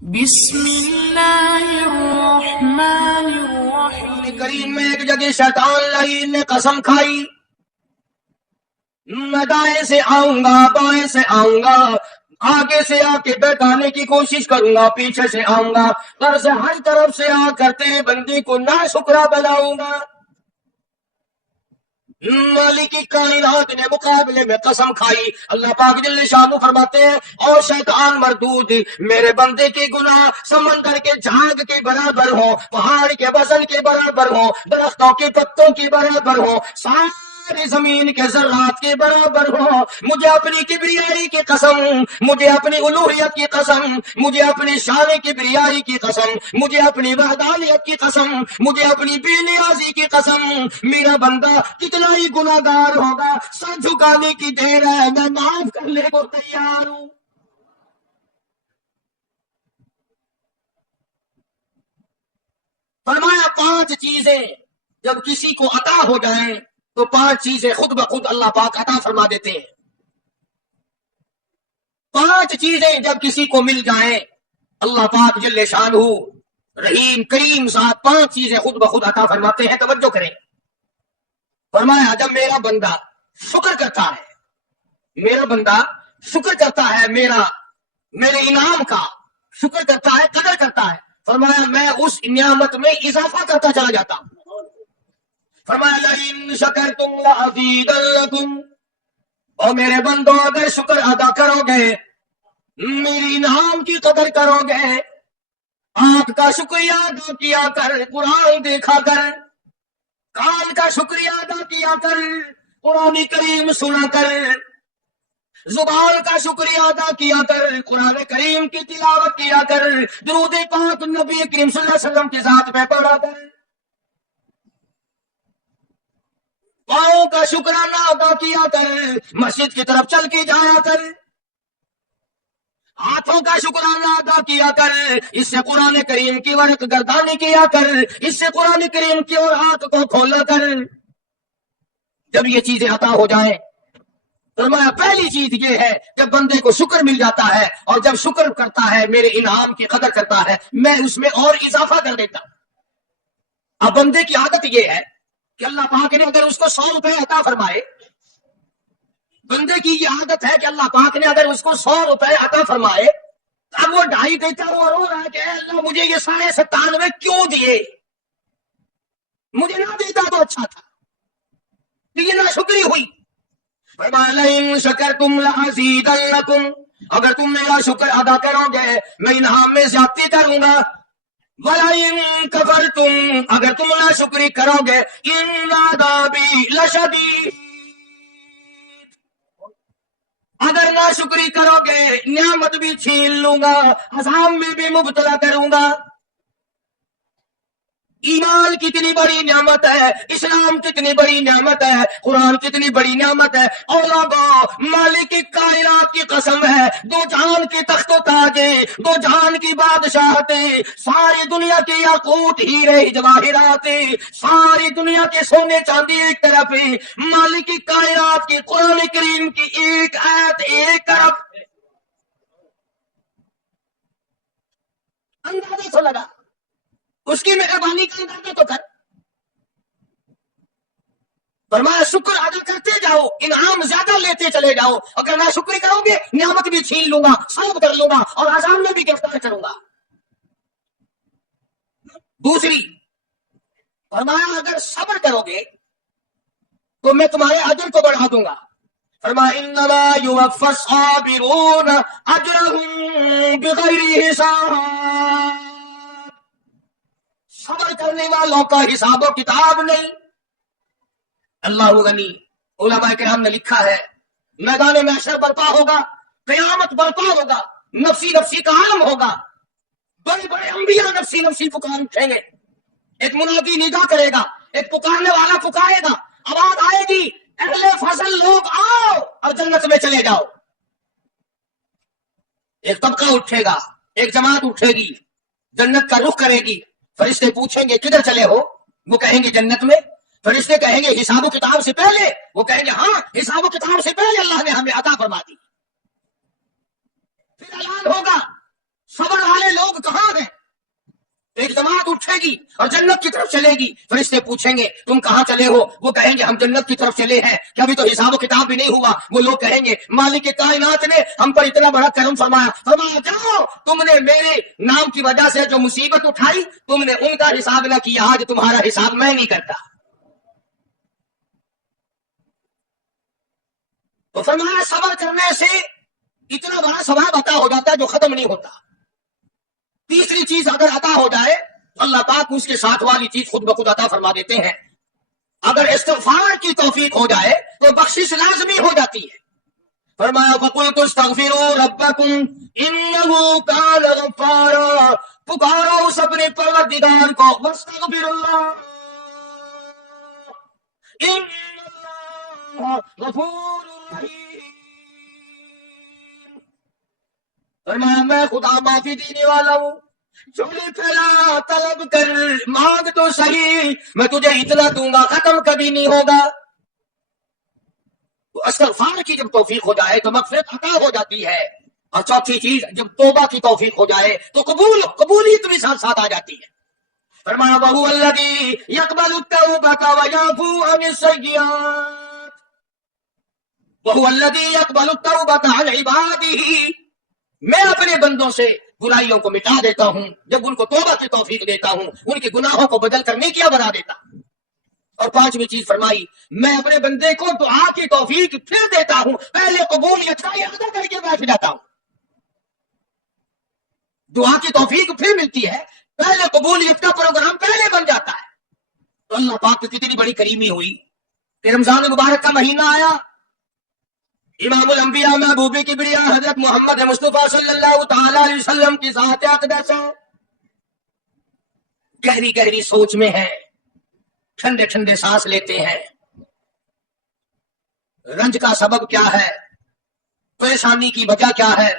بسم اللہ الرحمن الرحیم۔ کریم میں ایک جگہ شیطان لعین نے قسم کھائی، میں دائیں سے آؤں گا، بائیں سے آؤں گا، آگے سے آ کے بیٹھانے کی کوشش کروں گا، پیچھے سے آؤں گا، پر سے ہر طرف سے آ کر تیرے بندے کو ناشکرا بناؤں گا۔ مالک کی کائنات نے مقابلے میں قسم کھائی۔ اللہ پاک جل شانہ فرماتے ہیں، اور شیطان مردود، میرے بندے کے گناہ سمندر کے جھاگ کے برابر ہو، پہاڑ کے وزن کے برابر ہو، درختوں کے پتوں کے برابر ہو، ساری زمین کے ذرات کے برابر ہو، مجھے اپنی کبریائی کی قسم، مجھے اپنی الوہیت کی قسم، مجھے اپنی شان کبریائی کی قسم، مجھے اپنی وحدانیت کی قسم، مجھے اپنی بے نیازی کی قسم، میرا بندہ کتنا ہی گناہگار ہوگا، سر جھکانے کی دیر ہے، میں معاف کرنے کو تیار ہوں۔ فرمایا 5 چیزیں جب کسی کو عطا ہو جائیں تو 5 چیزیں خود بخود اللہ پاک عطا فرما دیتے ہیں۔ 5 چیزیں جب کسی کو مل جائیں اللہ پاک جل شانہ رحیم کریم ذات 5 چیزیں خود بخود عطا فرماتے ہیں۔ توجہ کریں، فرمایا جب میرا بندہ شکر کرتا ہے، میرا بندہ شکر کرتا ہے، میرے انعام کا شکر کرتا ہے، قدر کرتا ہے، فرمایا میں اس نعمت میں اضافہ کرتا چلا جاتا ہوں۔ فرمایا لئن شکرتم لأزیدنکم، اور میرے بندو اگر شکر ادا کرو گے، میری انعام کی قدر کرو گے، آنکھ کا شکریہ ادا کیا کر، قرآن دیکھا کر، کان کا شکریہ ادا کیا کر، قرآن کریم سنا کر، زبان کا شکریہ ادا کیا کر، قرآن کریم کی تلاوت کیا کر، درود پاک نبی کریم صلی اللہ علیہ وسلم کی ذات پہ پڑھا کر، پاؤں کا شکرانہ ادا کیا کر، مسجد کی طرف چل کے جایا کر، ہاتھوں کا شکرانہ ادا کیا کر، اس سے قرآن کریم کی ورق گردانی کیا کر، اس سے قرآن کریم کی اور ہاتھ کو کھولا کر۔ جب یہ چیزیں عطا ہو جائیں، فرمایا پہلی چیز یہ ہے جب بندے کو شکر مل جاتا ہے، اور جب شکر کرتا ہے میرے انعام کی قدر کرتا ہے، میں اس میں اور اضافہ کر دیتا ہوں۔ اب بندے کی عادت یہ ہے کہ اللہ پاک نے اگر اس کو 100 روپے عطا فرمائے، بندے کی یہ عادت ہے کہ اللہ پاک نے اگر اس کو 100 روپے عطا فرمائے، اب وہ 2.5 دیتا ہوا رو رہا ہے کہ اے اللہ مجھے یہ 97 کیوں دیے، مجھے نہ دیتا تو اچھا تھا، یہ ناشکری ہوئی۔ فرمایا لئن شکرتم لأزیدنکم، اگر تم میرا شکر ادا کرو گے میں انعام میں زیادتی کروں گا، وَلَئِن کَفَرْتُمْ، اگر تم ناشکری کرو گے إِنَّ عَذَابِي لَشَدِيدٌ، اگر ناشکری کرو گے نعمت بھی چھین لوں گا، عذاب میں بھی مبتلا کروں گا۔ ایمان کتنی بڑی نعمت ہے، اسلام کتنی بڑی نعمت ہے، قرآن کتنی بڑی نعمت ہے، اور لوگوں مالک کائنات کی قسم ہے، 2 جہان کی تخت و تاجیں، 2 جہان کی بادشاہتیں، ساری دنیا کے یاقوت ہیرے جواہرات، ساری دنیا کے سونے چاندی ایک طرف، مالک کائنات کی قرآن کریم کی ایک آیت ایک طرف، اندازہ تو لگا اس کی مہربانی کا اندازہ تو کر۔ فرمایا شکر ادا کرتے جاؤ، انعام زیادہ لیتے چلے جاؤ، اگر نہ شکری کرو گے نعمت بھی چھین لوں گا، سلب کر لوں گا، اور عذاب میں بھی گرفتار کروں گا۔ دوسری فرمایا اگر صبر کرو گے تو میں تمہارے اجر کو بڑھا دوں گا۔ فرمایا انما یوفی الصابرون اجرهم بغیر حساب، صبر کرنے والوں کا حساب و کتاب نہیں۔ اللہ غنی، علماء کرام نے لکھا ہے میدان محشر برپا ہوگا، قیامت برپا ہوگا، نفسی نفسی کا عالم ہوگا، بڑے بڑے انبیاء نفسی نفسی پکار اٹھیں گے، ایک منادی ندا کرے گا، ایک پکارنے والا پکارے گا، آواز آئے گی اہل فضل لوگ آؤ اور جنت میں چلے جاؤ۔ ایک طبقہ اٹھے گا، ایک جماعت اٹھے گی، جنت کا رخ کرے گی، فرشتے پوچھیں گے کدھر چلے ہو، وہ کہیں گے جنت میں، فرشتے کہیں گے حساب و کتاب سے پہلے، وہ کہیں گے ہاں حساب و کتاب سے پہلے اللہ نے ہمیں عطا فرما دی۔ پھر اعلان ہوگا صبر والے لوگ کہاں ہیں؟ ایک جماعت اٹھے گی اور جنت کی طرف چلے گی، فرشتے پوچھیں گے تم کہاں چلے ہو؟ وہ کہیں گے ہم جنت کی طرف چلے ہیں، کہ ابھی تو حساب و کتاب بھی نہیں ہوا۔ وہ لوگ کہیں گے مالک کائنات نے ہم پر اتنا بڑا کرم فرمایا، فرمایا جاؤ تم نے میرے نام کی وجہ سے جو مصیبت اٹھائی تم نے ان کا حساب نہ کیا، آج تمہارا حساب میں نہیں کرتا۔ تو فرمایا صبر کرنے سے اتنا بڑا ثواب عطا ہو جاتا ہے جو ختم نہیں ہوتا۔ تیسری چیز اگر عطا ہو جائے تو اللہ پاک اس کے ساتھ والی چیز خود بخود عطا فرما دیتے ہیں۔ اگر استغفار کی توفیق ہو جائے تو بخشش لازمی ہو جاتی ہے۔ فرمایا فَقُلْتُ اسْتَغْفِرُوا رَبَّكُمْ إِنَّهُ كَانَ غَفَّارًا، پکارو اس اپنے پروردگار کو، وَاسْتَغْفِرُوا اللَّهَ إِنَّ اللَّهَ غَفُورٌ رَحِيمٌ۔ فرمایا میں خدا معافی دینے والا ہوں، چولی پھیلا طلب کر مانگ تو صحیح، میں تجھے اتنا دوں گا ختم کبھی نہیں ہوگا۔ تو استغفار کی جب توفیق ہو جائے تو مغفرت عطا ہو جاتی ہے۔ اور چوتھی چیز جب توبہ کی توفیق ہو جائے تو قبولیت بھی ساتھ ساتھ آ جاتی ہے۔ فرمایا وَهُوَ الَّذِي يَقْبَلُ التَّوْبَةَ وَيَعْفُو عَنِ السَّيِّئَاتِ، وَهُوَ الَّذِي يَقْبَلُ التَّوْبَةَ عَنْ عِبَادِهِ، میں اپنے بندوں سے برائیوں کو مٹا دیتا ہوں جب ان کو توبہ کی توفیق دیتا ہوں، ان کے گناہوں کو بدل کر نیکیاں بنا دیتا ہوں۔ اور پانچویں چیز فرمائی میں اپنے بندے کو دعا کی توفیق پھر دیتا ہوں، پہلے قبولیت کا ارادہ کر کے بیٹھ جاتا ہوں۔ دعا کی توفیق پھر ملتی ہے، پہلے قبولیت کا پروگرام پہلے بن جاتا ہے۔ تو اللہ پاک کی کتنی بڑی کریمی ہوئی کہ رمضان مبارک کا مہینہ آیا، امام الانبیاء محبوب کبریا حضرت محمد مصطفیٰ صلی اللہ تعالی علیہ وسلم کی ذات اقدس گہری گہری سوچ میں ہے، ٹھنڈے ٹھنڈے سانس لیتے ہیں۔ رنج کا سبب کیا ہے؟ پریشانی کی وجہ کیا ہے؟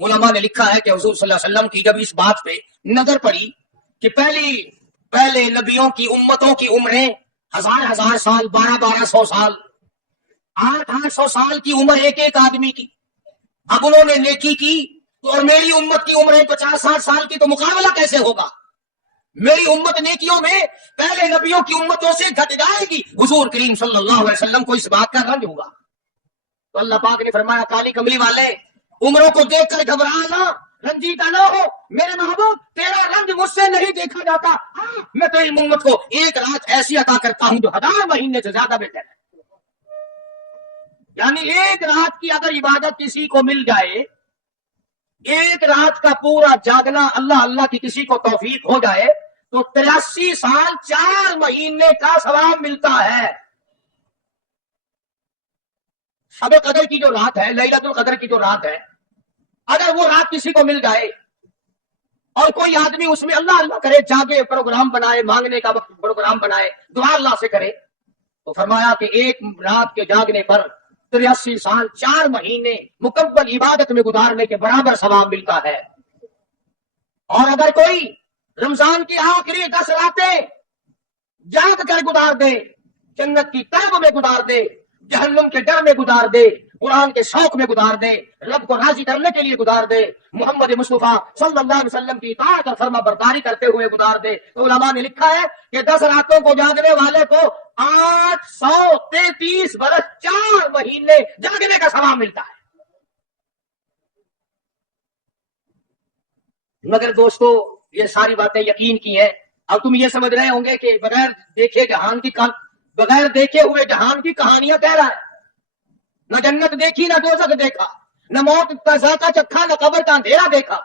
علماء نے لکھا ہے کہ حضور صلی اللہ علیہ وسلم کی جب اس بات پہ نظر پڑی کہ پہلے نبیوں کی امتوں کی عمریں 1000 سال، 1200 سال، 800 سال کی عمر ایک ایک آدمی کی، اب انہوں نے نیکی کی تو اور میری امت کی عمریں 50-60 سال کی، تو مقابلہ کیسے ہوگا؟ میری امت نیکیوں میں پہلے نبیوں کی امتوں سے گھٹ جائے گی، حضور کریم صلی اللہ علیہ وسلم کو اس بات کا رنج ہوگا۔ تو اللہ پاک نے فرمایا کالی کملی والے عمروں کو دیکھ کر گھبرانا، رنجیدہ نہ ہو، میرے محبوب تیرا رنج مجھ سے نہیں دیکھا جاتا، ہاں میں تیری امت کو ایک رات ایسی عطا کرتا ہوں جو 1000 مہینے سے زیادہ بہتر ہے۔ یعنی ایک رات کی اگر عبادت کسی کو مل جائے، ایک رات کا پورا جاگنا اللہ اللہ کی کسی کو توفیق ہو جائے تو 83 سال 4 مہینے کا ثواب ملتا ہے۔ شب قدر کی جو رات ہے، لیلۃ القدر کی جو رات ہے، اگر وہ رات کسی کو مل جائے اور کوئی آدمی اس میں اللہ اللہ کرے، جاگے، پروگرام بنائے، مانگنے کا پروگرام بنائے، دعا اللہ سے کرے، تو فرمایا کہ ایک رات کے جاگنے پر 83 سال 4 مہینے مکمل عبادت میں گزارنے کے برابر ثواب ملتا ہے۔ اور اگر کوئی رمضان کی آخری 10 راتیں جاگ کر گزار دے، جنت کی طلب میں گزار دے، جہنم کے ڈر میں گزار دے، قرآن کے شوق میں گزار دے، رب کو راضی کرنے کے لیے گزار دے، محمد مصطفیٰ صلی اللہ علیہ وسلم کی اطاعت اور فرما برداری کرتے ہوئے گزار دے، تو علماء نے لکھا ہے کہ 10 راتوں کو جاگنے والے کو 833 برس 4 مہینے جاگنے کا ثواب ملتا ہے۔ مگر دوستو یہ ساری باتیں یقین کی ہیں۔ اب تم یہ سمجھ رہے ہوں گے کہ بغیر دیکھے ہوئے جہان کی کہانیاں کہہ رہا ہے، نہ جنت دیکھی، نہ دوزخ دیکھا، نہ موت کا ذائقہ چکھا، نہ قبر کا اندھیرا دیکھا۔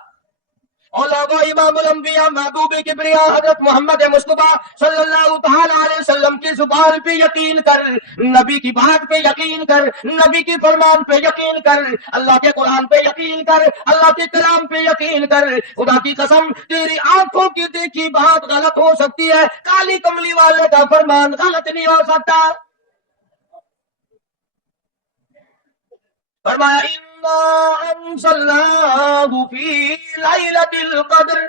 اور لوگوں امام الانبیاء محبوب کبریا حضرت محمد مصطفیٰ صلی اللہ تعالی علیہ وسلم کی زبان پہ یقین کر، نبی کی بات پہ یقین کر، نبی کی فرمان پہ یقین کر، اللہ کے قرآن پہ یقین کر، اللہ کے کلام پہ یقین کر۔ خدا کی قسم تیری آنکھوں کی دیکھی بات غلط ہو سکتی ہے، کالی کملی والے کا فرمان غلط نہیں ہو سکتا۔ فرمایا اِنَّا أَنزَلْنَاهُ فِي لَيْلَةِ الْقَدْرِ،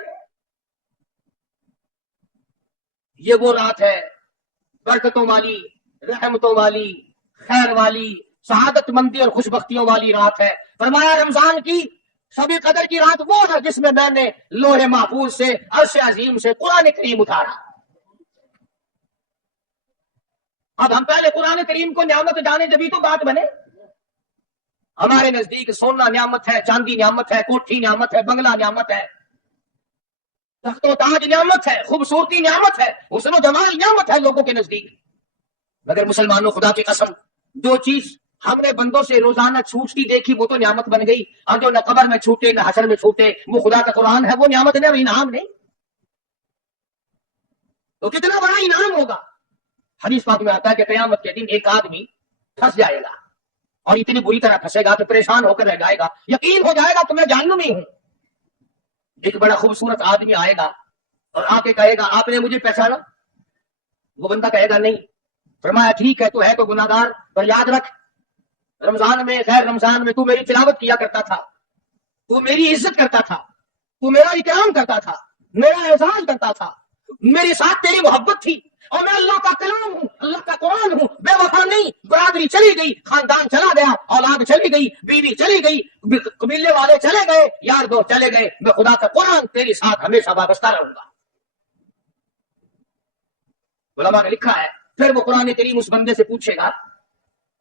یہ وہ رات ہے برکتوں والی، رحمتوں والی، خیر والی، سعادت مندی اور خوش بختیوں والی رات ہے۔ فرمایا رمضان کی شب قدر کی رات وہ ہے جس میں میں نے لوح محفوظ سے عرش عظیم سے قرآن کریم اتارا. اب ہم پہلے قرآن کریم کو نعمت جانے جبھی تو بات بنے. ہمارے نزدیک سونا نعمت ہے, چاندی نعمت ہے, کوٹھی نعمت ہے, بنگلہ نعمت ہے, تخت و تاج نعمت ہے, خوبصورتی نعمت ہے, حسن و جمال نعمت ہے لوگوں کے نزدیک. مگر مسلمانوں, خدا کی قسم, جو چیز ہم نے بندوں سے روزانہ چھوٹتی دیکھی وہ تو نعمت بن گئی, اور جو نہ قبر میں چھوٹے نہ حشر میں چھوٹے وہ خدا کا قرآن ہے, وہ نعمت نہیں, وہ انعام نہیں. تو کتنا بڑا انعام ہوگا. حدیث پاک میں آتا ہے کہ قیامت کے دن ایک آدمی پھنس جائے گا, اور اتنی بری طرح پھنسے گا کہ پریشان ہو کر رہ جائے گا, یقین ہو جائے گا کہ میں جہنمی ہوں. ایک بڑا خوبصورت آدمی آئے گا اور آ کے کہے گا آپ نے مجھے پہچانا؟ وہ بندہ کہے گا نہیں. فرمایا ٹھیک ہے, تو ہے تو گناہگار, پر یاد رکھ رمضان میں, خیر رمضان میں تو میری تلاوت کیا کرتا تھا, تو میری عزت کرتا تھا, تو میرا اکرام کرتا تھا, میرا احسان کرتا تھا, میرے ساتھ تیری محبت تھی, اور میں اللہ کا کلام ہوں, اللہ کا قرآن ہوں, بے وفا نہیں. برادری چلی گئی, خاندان چلا گیا, اولاد چلی گئی, بیوی چلی گئی, قبیلے والے چلے گئے, یار دوست چلے گئے, میں خدا کا قرآن تیرے ساتھ ہمیشہ وابستہ رہوں گا. علماء نے لکھا ہے پھر وہ قرآن کریم اس بندے سے پوچھے گا,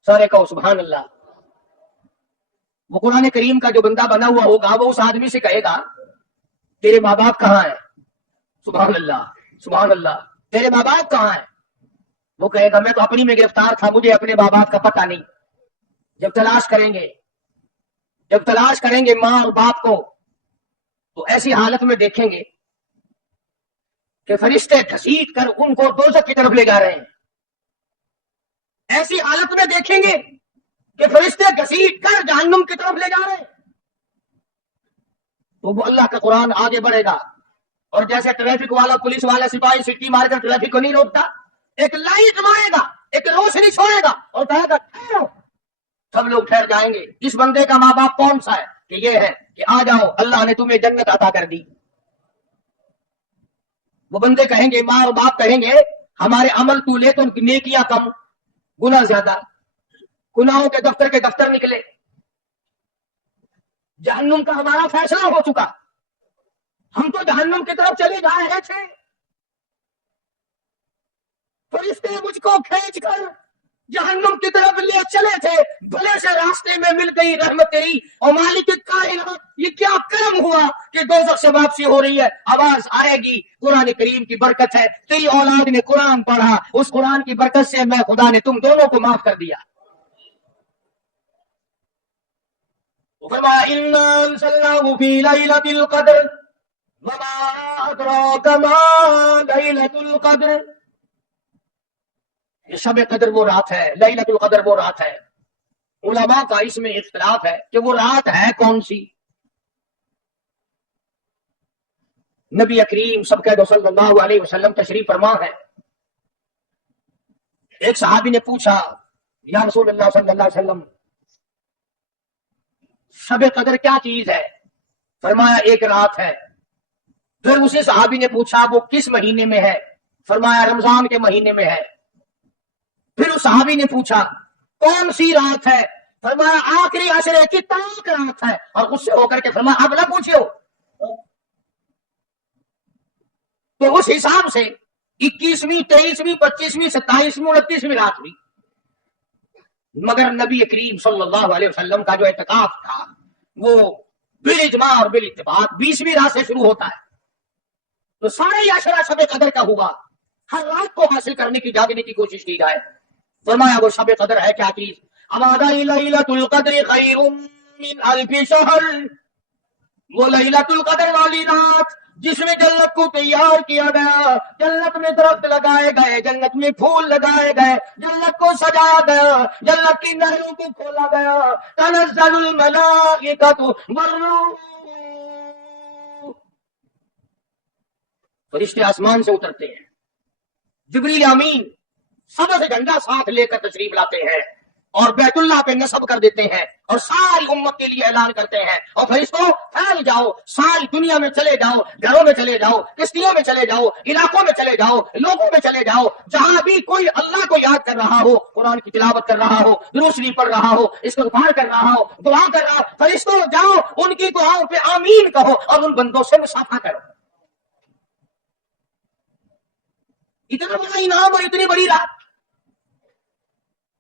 سارے کہو سبحان اللہ. وہ قرآن کریم کا جو بندہ بنا ہوا ہوگا وہ اس آدمی سے کہے گا تیرے ماں باپ کہاں ہیں؟ سبحان اللہ, سبحان اللہ. تیرے ماں باپ کہاں ہیں؟ وہ کہے گا میں تو اپنی میں گرفتار تھا, مجھے اپنے ماں باپ کا پتہ نہیں. جب تلاش کریں گے ماں اور باپ کو, تو ایسی حالت میں دیکھیں گے کہ فرشتے گھسیٹ کر ان کو دوزخ کی طرف لے جا رہے ہیں. ایسی حالت میں دیکھیں گے کہ فرشتے گھسیٹ کر جہنم کی طرف لے جا رہے ہیں. تو وہ اللہ کا قرآن آگے بڑھے گا, اور جیسے ٹریفک والا, پولیس والا, سپاہی سٹی مار کر ٹریفک کو نہیں روکتا, ایک لائٹ مارے گا, ایک روشنی چھوڑے گا اور کہے گا ٹھہرو. سب لوگ ٹھہر جائیں گے. اس بندے کا ماں باپ کون سا ہے؟ کہ یہ ہے کہ آ جاؤ, اللہ نے تمہیں جنت عطا کر دی. وہ بندے کہیں گے, ماں اور باپ کہیں گے ہمارے عمل تو لے تو نیکیاں کم, گناہ زیادہ, گناہوں کے دفتر نکلے. جہنم کا ہمارا فیصلہ ہو چکا, ہم تو جہنم کی طرف چلے جا رہے تھے. فرشتے مجھ کو کھینچ کر جہنم کی طرف لے چلے تھے, بھلے سے راستے میں مل گئی رحمت تیری, اور مالک کائنات یہ کیا کرم ہوا کہ دوزخ سے واپسی ہو رہی ہے. آواز آئے گی, قرآن کریم کی برکت ہے, تیری اولاد نے قرآن پڑھا, اس قرآن کی برکت سے میں خدا نے تم دونوں کو معاف کر دیا. فرمایا انا انزلناه في ليلة القدر وما ادراك ما ليلة القدر. یہ شب قدر وہ رات ہے, لیلۃ القدر وہ رات ہے. علماء کا اس میں اختلاف ہے کہ وہ رات ہے کون سی. نبی کریم سب کہہ دو صلی اللہ علیہ وسلم تشریف فرما ہے. ایک صحابی نے پوچھا یا رسول اللہ صلی اللہ علیہ وسلم شب قدر کیا چیز ہے؟ فرمایا ایک رات ہے. پھر اسی صحابی نے پوچھا وہ کس مہینے میں ہے؟ فرمایا رمضان کے مہینے میں ہے. پھر اس صحابی نے پوچھا کون سی رات ہے؟ فرمایا آخری عشرے کی تاک رات ہے. اور غصے ہو کر کے فرمایا اب نہ پوچھو. تو اس حساب سے 21ویں 23ویں 25ویں 27ویں 29ویں رات ہوئی. مگر نبی کریم صلی اللہ علیہ وسلم کا جو اعتکاف تھا وہ بالاجماع اور بالاتفاق 20ویں رات سے شروع ہوتا ہے. تو سارے عشرہ شب قدر کا ہوا, ہر رات کو حاصل کرنے کی, جاگنے کی کوشش کی جائے. فرمایا وہ شب قدر ہے کیا چیز؟ لیلۃ القدر خیر من الف شہر. وہ لیلۃ القدر والی رات جس میں جنت کو تیار کیا گیا, جنت میں درخت لگائے گئے, جنت میں پھول لگائے گئے, جنت کو سجایا گیا, جنت کی نہروں کو کھولا گیا. تنزل الملائکۃ والروح, فرشتے آسمان سے اترتے ہیں. جبریل امین سبز جھنڈا ساتھ لے کر تشریف لاتے ہیں اور بیت اللہ پہ نصب کر دیتے ہیں اور ساری امت کے لیے اعلان کرتے ہیں اور پھر اس کو پھیل جاؤ، ساری دنیا میں چلے جاؤ، گھروں میں چلے جاؤ، کشتیوں میں چلے جاؤ، علاقوں میں چلے جاؤ، لوگوں میں چلے جاؤ، جہاں بھی کوئی اللہ کو یاد کر رہا ہو، قرآن کی تلاوت کر رہا ہو، درود شریف پڑھ رہا ہو، استغفار کر رہا ہو، دعا کر رہا ہو، فرشتوں جاؤ ان کی دعاؤں پہ آمین کہو اور ان بندوں سے مصافحہ کرو۔ اتنا بڑا انعام اور اتنی بڑی رات۔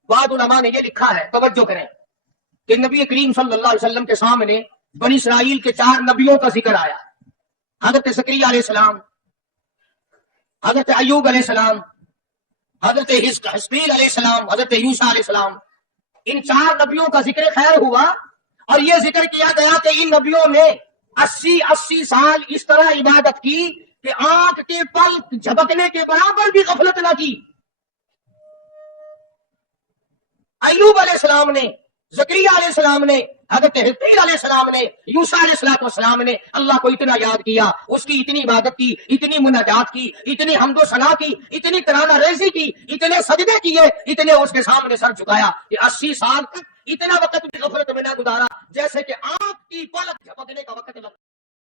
بعض علماء نے یہ لکھا ہے، توجہ کریں، کہ نبی کریم صلی اللہ علیہ وسلم کے سامنے بنی اسرائیل کے 4 نبیوں کا ذکر آیا، حضرت زکریا علیہ السلام، حضرت ایوب علیہ السلام، حضرت حزقیل علیہ السلام، حضرت یوسیٰ علیہ السلام۔ ان 4 نبیوں کا ذکر خیر ہوا اور یہ ذکر کیا گیا کہ ان نبیوں نے 80 سال اس طرح عبادت کی کہ آنکھ کے پل جھپکنے کے برابر بھی غفلت نہ کی۔ ایوب علیہ السلام نے، زکریا علیہ السلام نے، حضرت حزقیل علیہ السلام نے، یوسیٰ علیہ السلام نے اللہ کو اتنا یاد کیا، اس کی اتنی عبادت کی، اتنی مناجات کی، اتنی حمد و ثنا کی، اتنی ترانہ ریزی کی، اتنے سجدے کیے، اتنے اس کے سامنے سر جھکایا کہ 80 سال تک اتنا وقت بھی غفلت میں نہ گزارا جیسے کہ آنکھ کی پلک جھپکنے کا وقت لگتا۔